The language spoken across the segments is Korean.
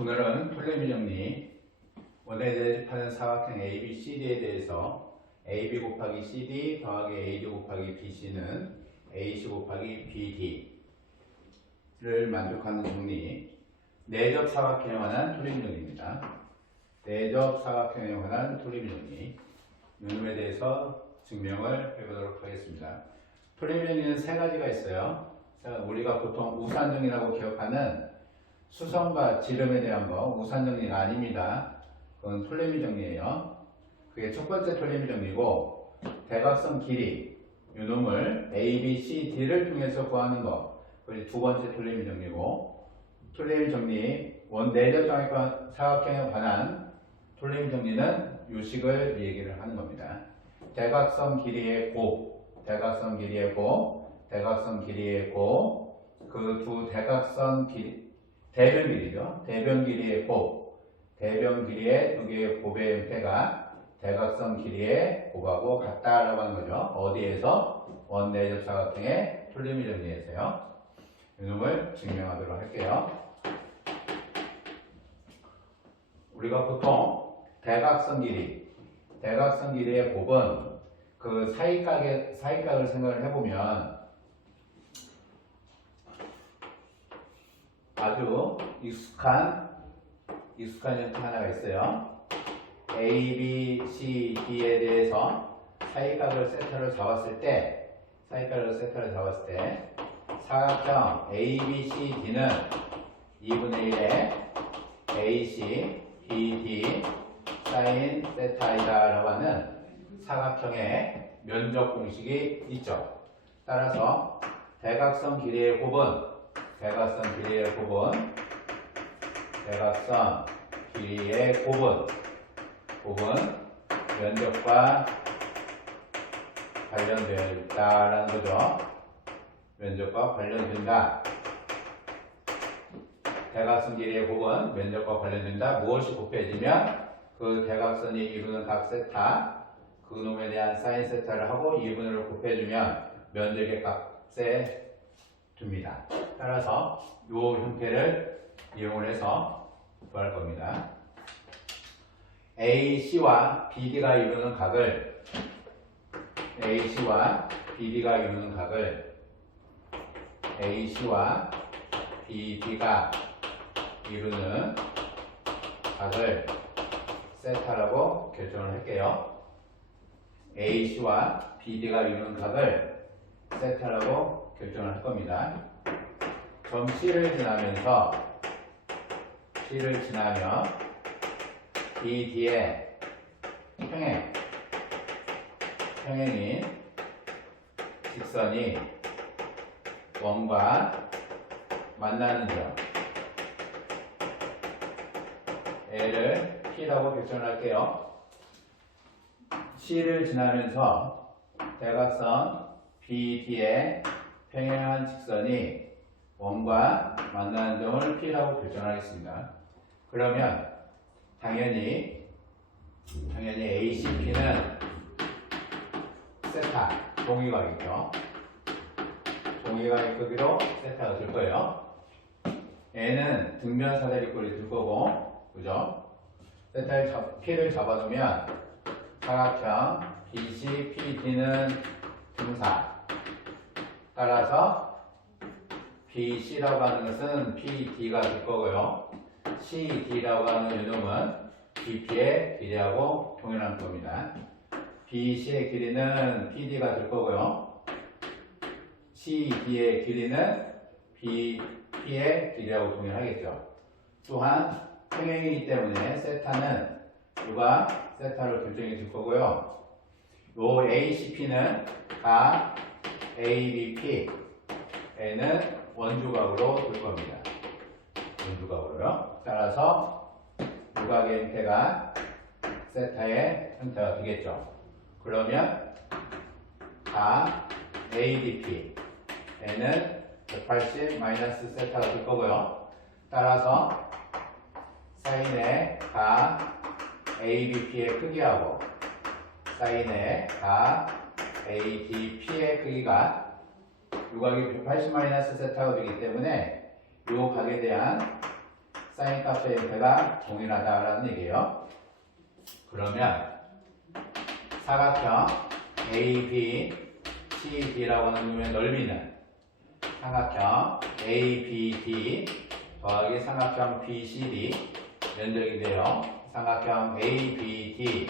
오늘은 톨레미 정리, 원에 대입하는 사각형 ABCD에 대해서 AB 곱하기 CD 더하기 AD 곱하기 BC는 AC 곱하기 BD를 만족하는 정리, 내접 사각형에 관한 톨레미 정리입니다. 내접 사각형에 관한 톨레미 정리, 이놈에 대해서 증명을 해보도록 하겠습니다. 톨레미 정리는 세 가지가 있어요. 우리가 보통 우산정리라고 기억하는 수성과 지름에 대한 거 우산정리가 아닙니다. 그건 톨레미 정리예요. 그게 첫 번째 톨레미 정리고, 대각선 길이 이놈을 A, B, C, D를 통해서 구하는 거, 그게 두 번째 톨레미 정리고, 톨레미 정리 내접 사각형에 관한 톨레미 정리는 요식을 얘기를 하는 겁니다. 대각선 길이의 곱, 대각선 길이의 곱, 대각선 길이의 곱, 그 두 대각선 길이 대변 길이죠. 대변 길이의 곱, 대변 길이의 두 개의 곱의 형태가 대각선 길이의 곱하고 같다라고 하는 거죠. 어디에서? 원내접 사각형의 톨레미 정리에서요. 이놈을 증명하도록 할게요. 우리가 보통 대각선 길이의 곱은 그 사이각을 생각을 해보면 아주 익숙한 형태 하나가 있어요. A, B, C, D에 대해서 사이각을 세타로 잡았을 때 사각형 A, B, C, D는 2분의 1의 AC, BD, 사인 세타이다 라고 하는 사각형의 면적 공식이 있죠. 따라서 대각선 길이의 곱은 면적과 관련된다라는 거죠. 면적과 관련된다. 대각선 길이의 곱은 면적과 관련된다. 무엇이 곱해지면 그 대각선이 이루는 각 세타, 그 놈에 대한 사인 세타를 하고 2분으로 곱해주면 면적의 값에 둡니다. 따라서 이 형태를 이용을 해서 구할 겁니다. AC와 BD가 이루는 각을 AC와 BD가 이루는 각을 세타라고 결정을 할게요. AC와 BD가 이루는 각을 세타라고 결정을 할 겁니다. 점 C를 지나면 BD의 평행인 직선이 원과 만나는 점 L을 P라고 결정을 할게요. C를 지나면서 대각선 BD의 평행한 직선이 원과 만나는 점을 P라고 결정하겠습니다. 그러면 당연히 ACP는 세타, 동의각이죠. 동의각의 크기로 세타가 될 거예요. N은 등변 사다리꼴이 될 거고, 그죠? P를 잡아두면 사각형 BC, PD는 등사. 따라서 BC라고 하는 것은 PD가 될 거고요. CD라고 하는 이놈은 BP의 길이하고 동일한 겁니다. BC의 길이는 PD가 될 거고요. CD의 길이는 BP의 길이하고 동일하겠죠. 또한 평행이기 때문에 세타는 누가 세타로 결정이 될 거고요. 요 ACP는 각 ABP에는 원주각으로 될 겁니다. 원주각으로요. 따라서 유각의 형태가 세타의 형태가 되겠죠. 그러면 각 ADP에는 180 마이너스 세타가 될 거고요. 따라서 사인의 각 ABP의 크기하고 사인의 각 ADP의 크기가 유각이 180 마이너스 세타가 되기 때문에 이 각에 대한 사인 값의 형태가 동일하다라는 얘기예요. 그러면 사각형 ABCD라고 하는 놈의 넓이는 삼각형 ABD 더하기 삼각형 BCD 면적인데요. 삼각형 ABD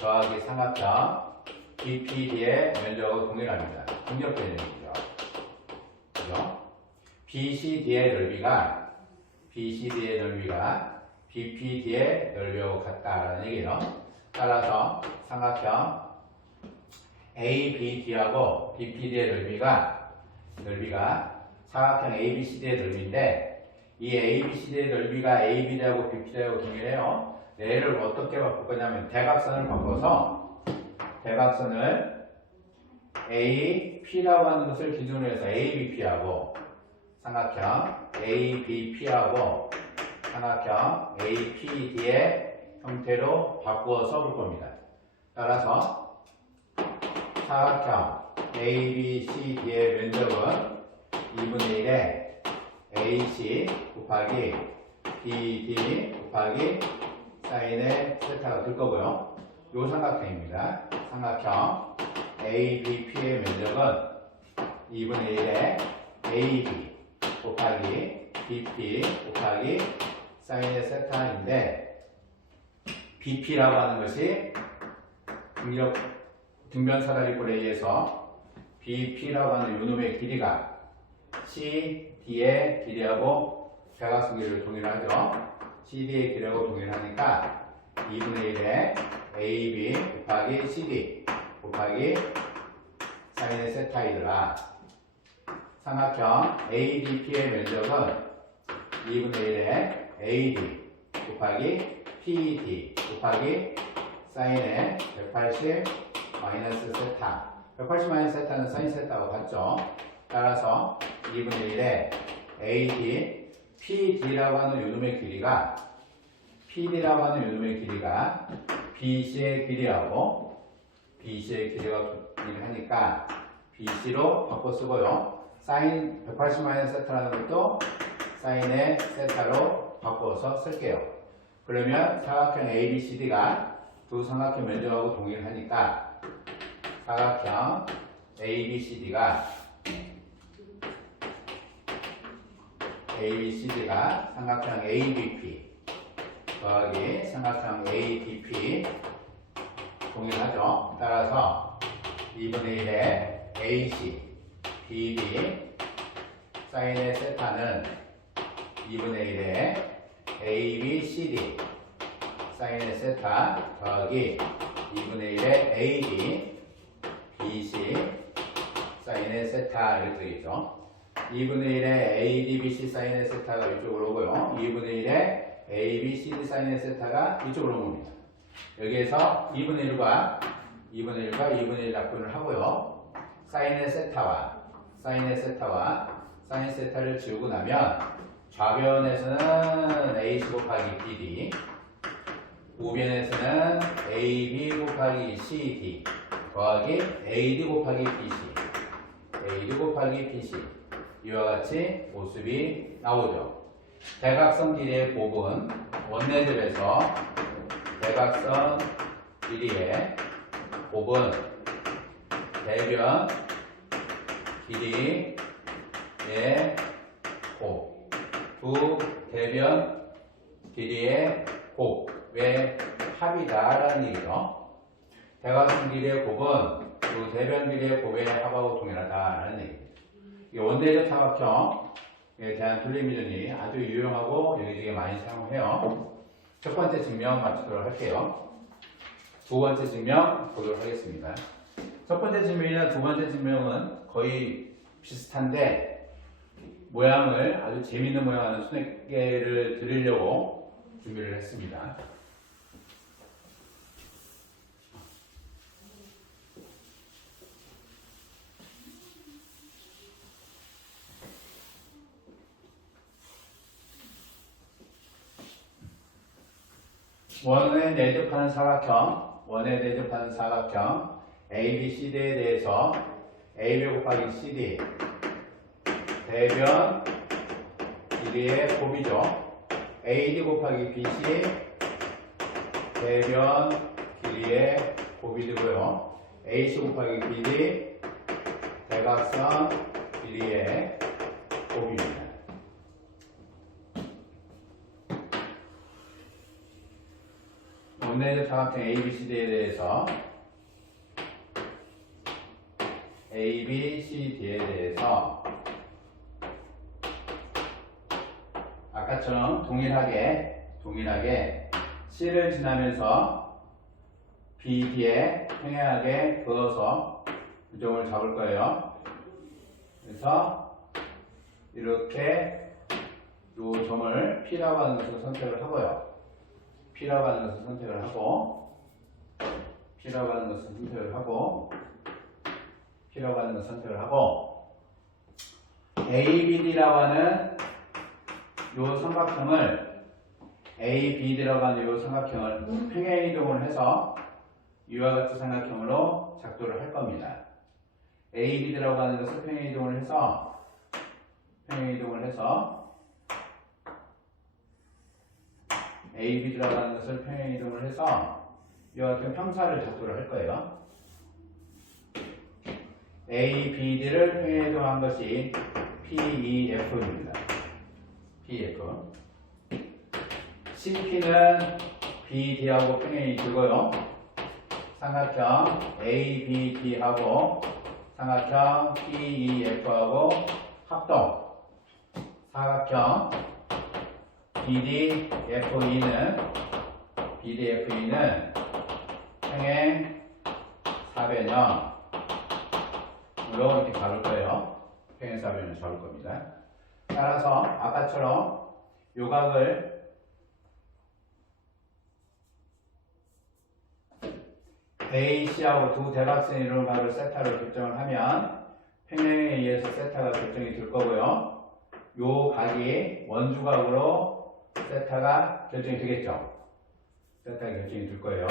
더하기 삼각형 BPD의 면적하고 동일합니다. 공격된 얘기죠. 그죠? BCD의 넓이가 BPD의 넓이하고 같다라는 얘기예요. 따라서 삼각형 ABD하고 BPD의 넓이가 사각형 ABCD의 넓이인데 이 ABCD의 넓이가 ABD하고 BPD하고 동일해요. 얘를 어떻게 바꿀 거냐면 대각선을 바꿔서 대각선을 AP라고 하는 것을 기준으로 해서 ABP하고 삼각형 ABP하고 삼각형 APD의 형태로 바꾸어서 볼 겁니다. 따라서 사각형 ABCD의 면적은 2분의 1에 AC 곱하기 BD 곱하기 사인의 세타가 될 거고요. 요 삼각형입니다. 삼각형 ABP의 면적은 2분의 1에 AB 곱하기 BP 곱하기 사인의 세타인데 BP라고 하는 것이 등변사다리꼴에 의해서 BP라고 하는 요놈의 길이가 CD의 길이하고 대각선 길이를 동일하죠. CD의 길이하고 동일하니까 2분의 1에 AB 곱하기 CD 곱하기 사인의 세타이더라. 삼각형 ADP의 면적은 2분의 1에 AD 곱하기 PD 곱하기 사인의 180 마이너스 세타. 180 마이너스 세타는 사인 세타와 같죠. 따라서 2분의 1에 AD, PD라고 하는 요놈의 길이가 BC의 길이하고 BC의 길이가 동일하니까 BC로 바꿔 쓰고요. 사인 180 마이너스 세타라는 것도 사인의 세타로 바꿔서 쓸게요. 그러면 사각형 ABCD가 두 삼각형 면적하고 동일하니까 사각형 ABCD가 삼각형 ABP 더하기 삼각형 ADP 동일하죠. 따라서 2분의 1에 AC, BD 사인의 세타는 2분의 1에 ABCD 사인의 세타 더하기 2분의 1에 AD, BC 사인의 세타 이렇게 되겠죠. 2분의 1에 ADBC 사인의 세타가 이쪽으로 오고요. 2분의 1에 ABCD 사인의 세타가 이쪽으로 옵니다. 여기에서 2분의 1과 2분의 1 약분을 하고요. 사인의 세타와 사인 세타를 지우고 나면 좌변에서는 AC 곱하기 BD, 우변에서는 AB 곱하기 CD 더하기 AD 곱하기 BC 이와 같이 모습이 나오죠. 대각선 길이의 곱은 원내접에서 대각선 길이의 곱은 대변 길이의 곱, 두 대변 길이의 곱의 합이다라는 얘기죠. 대각선 길이의 곱은 두 대변 길이의 곱의 합하고 동일하다라는 얘기입니다. 이 원대적 삼각형에 대한 돌림이론이 아주 유용하고 여기저기 많이 사용해요. 첫 번째 증명 맞추도록 할게요. 두 번째 증명 보도록 하겠습니다. 첫 번째 증명이나 두 번째 증명은 거의 비슷한데 모양을 아주 재밌는 모양하는 수뇌개를 드리려고 준비를 했습니다. 원에 내접하는 사각형 ABCD에 대해서 AB 곱하기 CD 대변 길이의 곱이죠. AD 곱하기 BC 대변 길이의 곱이 되고요. AC 곱하기 BD 대각선 길이의 곱입니다. 원내적 사각형 ABCD에 대해서 아까처럼 동일하게 C를 지나면서 BD에 평행하게 그어서 규정을 잡을 거예요. 그래서 이렇게 요 점을 P라고 하는 것을 선택을 하고요. P라고 하는 것을 선택을 하고 ABD라고 하는 요 삼각형을 평행 이동을 해서 이와 같은 삼각형으로 작도를 할 겁니다. ABD라고 하는 것을 평행 이동을 해서 이와 같은 평사를 작도를 할 거예요. ABD를 평행 이동한 것이 PEF입니다. PF. CP는 BD하고 평행이 되고요. 삼각형 ABD하고 삼각형 PEF하고 합동. 사각형 BDFE는 평행 사변형으로 이렇게 잡을 거예요. 평행 사변형을 잡을 겁니다. 따라서 아까처럼 요각을 AC하고 두 대각선이 이루는 각을 세타로 결정을 하면 평행에 의해서 세타가 결정이 될 거고요. 요 각이 원주각으로 세타가 결정이 되겠죠. 세타가 결정이 될 거예요.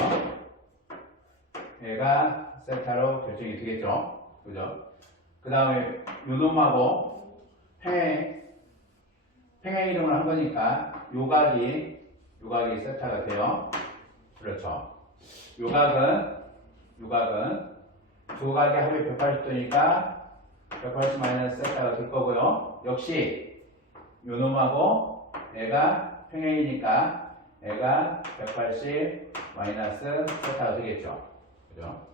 얘가 세타로 결정이 되겠죠. 그죠? 그 다음에 요 놈하고 평행 이동을 한 거니까 요각이 세타가 돼요. 그렇죠. 요각은 두 각의 합이 180도니까 180 마이너스 세타가 될 거고요. 역시 요 놈하고 얘가 평행이니까 얘가 180 마이너스 세타가 되겠죠. 그죠?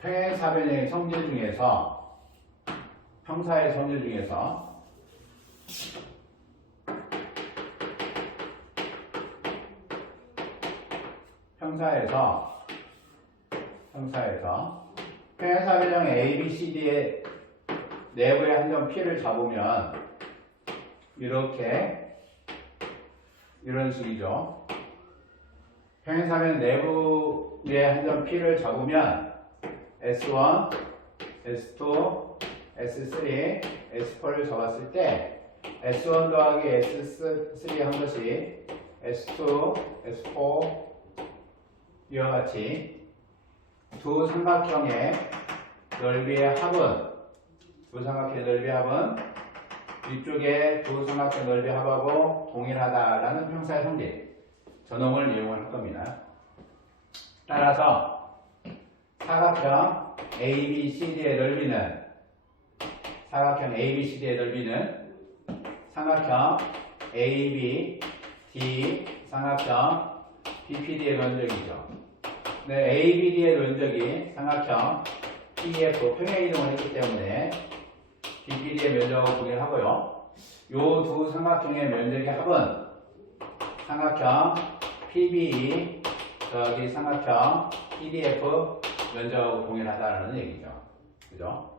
평행사변의 성질 중에서 평사의 성질 중에서 평행사변형 ABCD의 내부의 한 점 P를 잡으면 이런 식이죠. 평행사변 내부의 한 점 P를 잡으면 S1, S2, S3, S4를 잡았을 때 S1 더하기 S3 한 것이 S2, S4 이와 같이 두 삼각형의 넓이의 합은 위쪽에 두 삼각형 넓이 합하고 동일하다라는 평사의 성질 저놈을 이용을 할 겁니다. 따라서 사각형 ABCD의 넓이는 삼각형 ABD 삼각형 BPD의 면적이죠. 네, ABD의 면적이 삼각형 PF 평행 이동을 했기 때문에 BPD의 면적하고 동일하고요. 요 두 삼각형의 면적의 합은 삼각형 PBE 더하기 삼각형 PDF 면적하고 동일하다는 얘기죠. 그죠?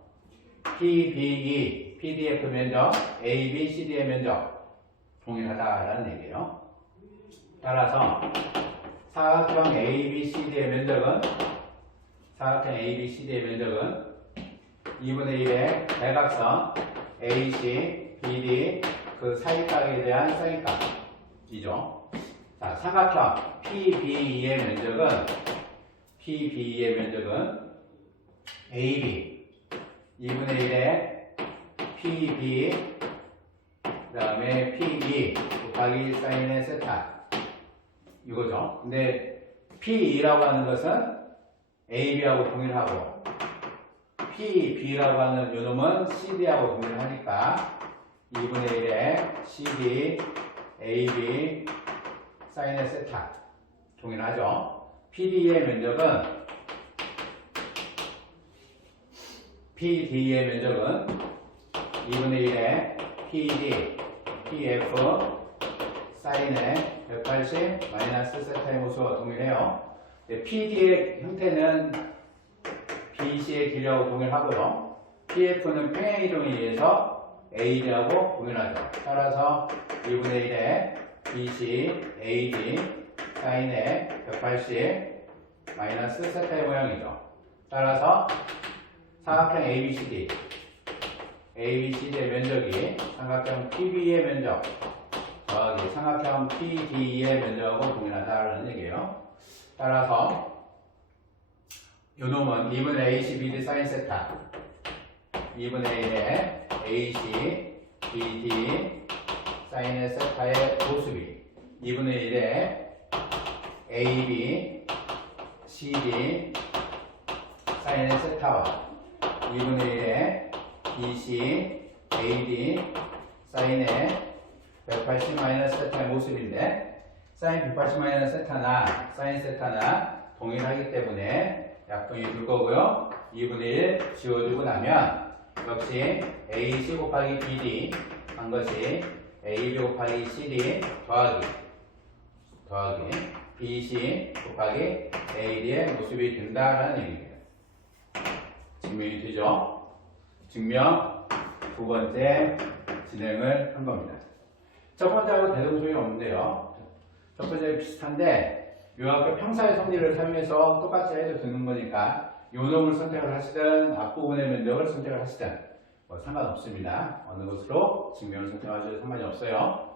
PBE, PDF 면적, ABCD의 면적 동일하다라는 얘기예요. 따라서 사각형 ABCD의 면적은 2분의 1의 대각선 AC, BD 그 사이각에 대한 사이각이죠. 자, 삼각형 PBE의 면적은 AB 2분의 1의 PB 그 다음에 PE 곱하기 사인의 세타 이거죠. 근데 PE라고 하는 것은 AB하고 동일하고 PB라고 하는 요놈은 CD하고 동일하니까 2분의 1에 CD, AB, 사인의 세타 동일하죠. PD의 면적은 PD의 면적은 2분의 1에 PD, PF, 사인의 180 마이너스 세타의 모수와 동일해요. PD의 형태는 BC의 길이하고 동일하고요. PF는 평행 이동에 의해서 AD하고 동일하죠. 따라서 2분의 1에 BC, AD, 사인의 180 마이너스 세타의 모양이죠. 따라서 삼각형 ABCD, ABCD의 면적이 삼각형 PB의 면적 더하기 삼각형 PD의 면적하고 동일하다라는 얘기예요. 따라서 요놈은 2분의 AC, BD 사인 세타 2분의 1의 AC, BD 사인의 세타의 모습이 2분의 1의 AB, CD 사인의 세타와 2분의 1의 BC, AD 사인의 180 마이너스 세타의 모습인데 사인 180 마이너스 세타나 사인 세타나 동일하기 때문에 약분이 줄 거고요. 2분의 1 지워주고 나면 역시 AC 곱하기 BD 한 것이 AB 곱하기 CD 더하기 BC 곱하기 AD의 모습이 된다라는 얘기입니다. 증명이 되죠? 증명 두 번째 진행을 한 겁니다. 첫 번째하고 대동소이는 없는데요. 첫 번째 비슷한데 요약과 평사의 성질을 사용해서 똑같이 해도 되는 거니까 요놈을 선택을 하시든 앞부분의 면적을 선택을 하시든 뭐 상관없습니다. 어느 것으로 증명을 선택하셔도 상관이 없어요.